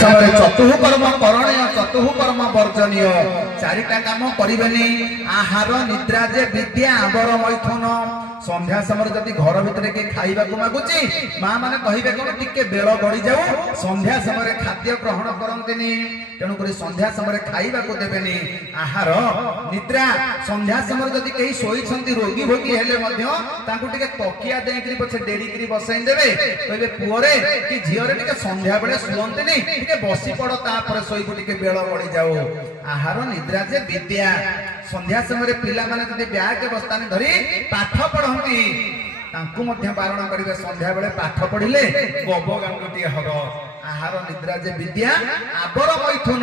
समय चतुः कर्म करणीय चतुः कर्म वर्जनीय चारिटा काम करिबेनी आहार निद्रा जे विद्या आबर मैथुन संध्या समय जदि घर भितर के खाइबा को मागुची मां माने कहिबे कोन टिके बेल गड़ी जाऊ संध्या समय खाद्य ग्रहण करंतिनी तेणु करी संध्या समय खाइबा को देबेनी आहार निद्रा संध्या समय जदि केही सोई छंती रोगी भोगी हेले मध्य तांको टिके तकिया देकरी पछे डेरी करी बसाई देबे कहिबे पुअरे कि झियरे टिके संध्या बेले सुलंतिनी टिके बसी पड़ तापर सोईबो टिके बेल गड़ी जाऊ आहार निद्रा जे विद्या संध्या समय पिला माने जदि ब्याग बस्ताने धरी पाठ पढ़ंती तांकु मध्य बारण करिवे संध्या बेले पाठ पढ़िले गब गांगटी हबो आहार निद्रा जे विद्या आबर मैथुन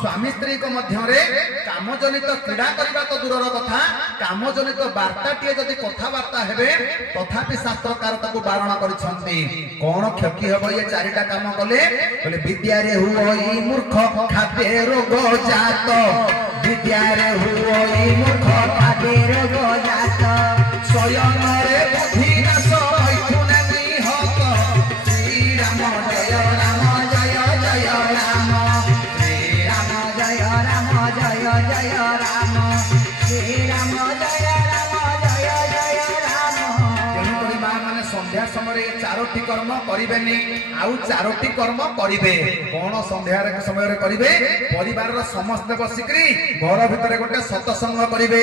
स्वामी स्त्री को मध्य रे कामजनित क्रीड़ा करबा तो दूरर कथा कामजनित वार्ताटिए जदि कथावार्ता हेबे तथापि शास्त्रकार ताकु बारण करिसंती कोन क्षति हबो ये चारिटा काम कले बोले विद्या रे हुई मूर्ख खाते रोग जात विद्या रे हुई मूर्ख खाते रोग जात स्वयं रे बुद्धि नाश मैथुन निहत श्री राम जय राम जय जय राम श्री राम जय राम जय जय राम श्री राम जय राम जय जय राम तेणु करी मां माने संध्या समय चारोटी कर्म करिबेनी आउ चारोटी कर्म करिबे कोन संध्या रे समय रे करिबे परिवार रो समस्त बसिकरी घर भितर गोटे सत्संग करिबे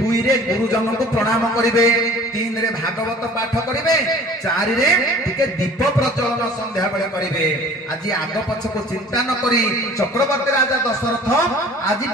दुई रे गुरुजन को प्रणाम करिबे तीन रे भागवत पाठ करिबे चार रे टिके दीप प्रज्वलन संध्या बेले करिबे आज आग पछ को चिंता न करी चक्रवर्ती राजा दशरथ आज